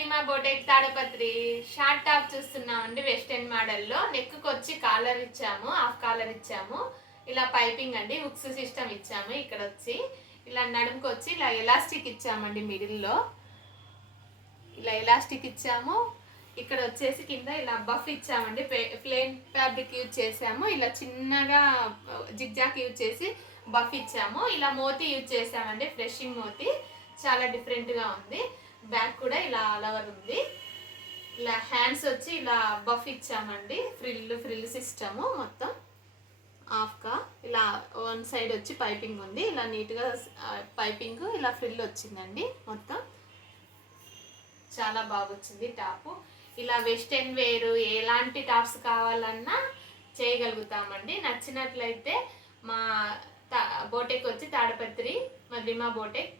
మదిమా బోటెక్ Tadipatri short top చూస్తున్నామండి. Western మోడల్లో neck వచ్చి కాలర్ ఇచ్చాము, హాఫ్ కాలర్ ఇచ్చాము. ఇలా పైపింగ్ అండి, హుక్స్ సిస్టమ్ ఇచ్చాము. ఇక్కడ వచ్చి ఇలా నడుముకి వచ్చి ఇలా ఎలాస్టిక్ ఇచ్చామండి. మిడిల్లో ఇలా ఎలాస్టిక్ ఇచ్చాము. ఇక్కడ వచ్చేసి కింద ఇలా బఫ్ ఇచ్చామండి. ప్లెయిన్ ఫ్యాబ్రిక్ యూజ్ చేసాము. ఇలా చిన్నగా జిగ్జాక్ యూజ్ చేసి బఫ్ ఇచ్చాము. ఇలా మోతీ యూజ్ చేసామండి, ఫ్రెషింగ్ మోతీ. చాలా డిఫరెంట్గా ఉంది. బ్యాక్ కూడా ఇలా ఆల్ ఓవర్ ఉంది. ఇలా హ్యాండ్స్ వచ్చి ఇలా బఫ్ ఇచ్చామండి. ఫ్రిల్ సిస్టము మొత్తం హాఫ్గా. ఇలా వన్ సైడ్ వచ్చి పైపింగ్ ఉంది. ఇలా నీట్గా పైపింగ్ ఇలా ఫ్రిల్ వచ్చిందండి మొత్తం. చాలా బాగా వచ్చింది టాపు. ఇలా వెస్టర్న్ వేరు ఎలాంటి టాప్స్ కావాలన్నా చేయగలుగుతామండి. నచ్చినట్లయితే మా బోటెక్ వచ్చి తాడపత్రి మదిమా బోటెక్